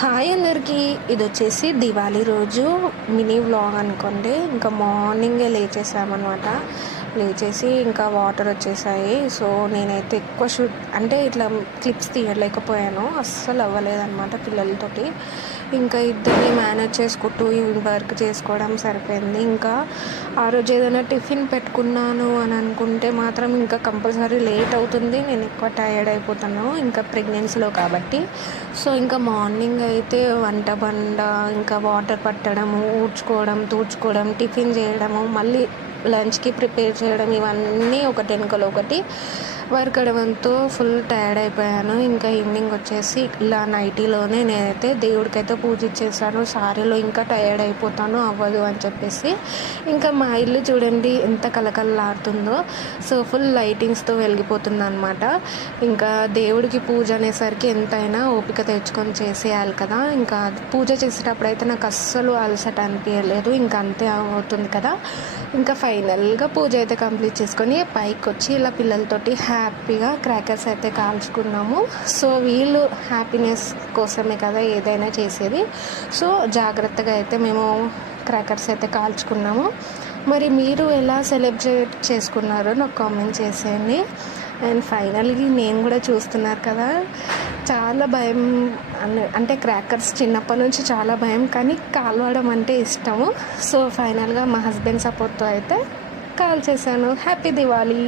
Hi అందరికీ. ఇది వచ్చేసి దివాళీ రోజు మినీ వ్లాగ్ అనుకోండి. ఇంకా మార్నింగే లేచేసామన్నమాట. లేచేసి ఇంకా వాటర్ వచ్చేసాయి. సో నేనైతే ఎక్కువ షూట్ అంటే ఇట్లా క్లిప్స్ తీయలేకపోయాను, అస్సలు అవ్వలేదన్నమాట పిల్లలతోటి. ఇంకా ఇద్దరిని మేనేజ్ చేసుకుంటూ ఈ వర్క్ చేసుకోవడం సరిపోయింది. ఇంకా ఆ రోజు ఏదైనా టిఫిన్ పెట్టుకున్నాను అని అనుకుంటే మాత్రం ఇంకా కంపల్సరీ లేట్ అవుతుంది. నేను ఎక్కువ టైర్డ్ అయిపోతాను ఇంకా ప్రెగ్నెన్సీలో కాబట్టి. సో ఇంకా మార్నింగ్ అయితే వంట బండ, ఇంకా వాటర్ పట్టడము, ఊడ్చుకోవడం, తూడ్చుకోవడం, టిఫిన్ చేయడము, మళ్ళీ లంచ్కి ప్రిపేర్ చేయడం, ఇవన్నీ ఒకటి వెనుకలు ఒకటి వర్క్ అవడంతో ఫుల్ టైర్డ్ అయిపోయాను. ఇంకా ఈవినింగ్ వచ్చేసి ఇలా నైటీలోనే నేనైతే దేవుడికైతే పూజ ఇచ్చేసాను. సారీలో ఇంకా టైర్డ్ అయిపోతాను, అవ్వదు అని చెప్పేసి. ఇంకా మా ఇల్లు చూడండి ఎంత కలకలలాడుతుందో. సో ఫుల్ లైటింగ్స్తో వెలిగిపోతుంది అనమాట. ఇంకా దేవుడికి పూజ అనేసరికి ఎంతైనా ఓపిక తెచ్చుకొని చేసేయాలి కదా. ఇంకా పూజ చేసేటప్పుడు అయితే నాకు అస్సలు అలసట అనిపించలేదు. ఇంకా అంతే అవుతుంది కదా. ఇంకా ఫైనల్గా పూజ అయితే కంప్లీట్ చేసుకొని పైకి వచ్చి ఇలా పిల్లలతోటి హ్యాపీగా క్రాకర్స్ అయితే కాల్చుకున్నాము. సో వీళ్ళు హ్యాపీనెస్ కోసమే కదా ఏదైనా చేసేది. సో జాగ్రత్తగా అయితే మేము క్రాకర్స్ అయితే కాల్చుకున్నాము. మరి మీరు ఎలా సెలబ్రేట్ చేసుకున్నారో నాకు కామెంట్ చేసేయండి. అండ్ ఫైనల్గా నేను కూడా చూస్తున్నారు కదా, చాలా భయం. అంటే క్రాకర్స్ చిన్నప్పటి నుంచి చాలా భయం, కానీ కాల్వడం అంటే ఇష్టము. సో ఫైనల్గా మా హస్బెండ్ సపోర్ట్తో అయితే కాల్ చేశాను. హ్యాపీ దివాళీ.